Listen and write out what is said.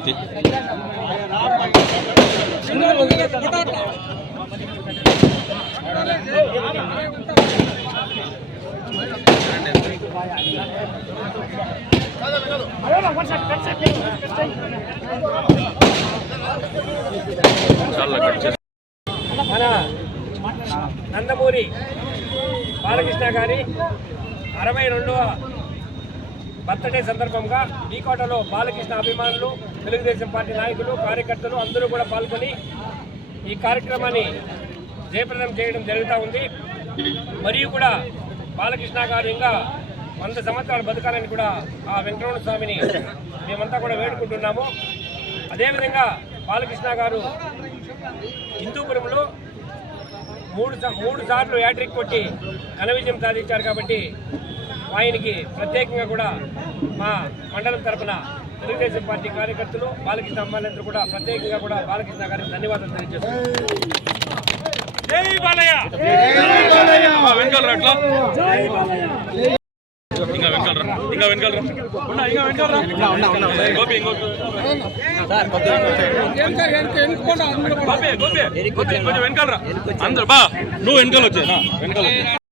కత్తి మన నందమూరి బాలకృష్ణ గారి అరవై రెండవ బర్త్డే సందర్భంగా ఈ కోటలో బాలకృష్ణ అభిమానులు తెలుగుదేశం పార్టీ నాయకులు కార్యకర్తలు అందరూ కూడా పాల్గొని ఈ కార్యక్రమాన్ని జయప్రదం చేయడం జరుగుతూ ఉంది. మరియు కూడా బాలకృష్ణ గారు ఇంకా వంద సంవత్సరాలు బతకాలని కూడా ఆ వెంకటరమణ స్వామిని మేమంతా కూడా వేడుకుంటున్నాము. అదేవిధంగా బాలకృష్ణ గారు హిందూపురంలో మూడు మూడు సార్లు యాట్రిక్ కొట్టి ఘన విజయం సాధించారు కాబట్టి ఆయనకి ప్రత్యేకంగా కూడా మా మండలం తరపున తెలుగుదేశం పార్టీ కార్యకర్తలు బాలకృష్ణ అమ్మాయిలందరూ కూడా ప్రత్యేకంగా కూడా బాలకృష్ణ గారికి ధన్యవాదాలు అట్లా. ఇంకా వెనకాల రా. ఇంకా వెనకాల రా. ఉన్నా, ఇంకా వెనకాల రా. గోపి ఇంకొక గోపి గోపి. గోపి కొంచెం వెనకాల రా. అందరు బా నువ్వు వెనకాల వచ్చే వెనకాల వచ్చే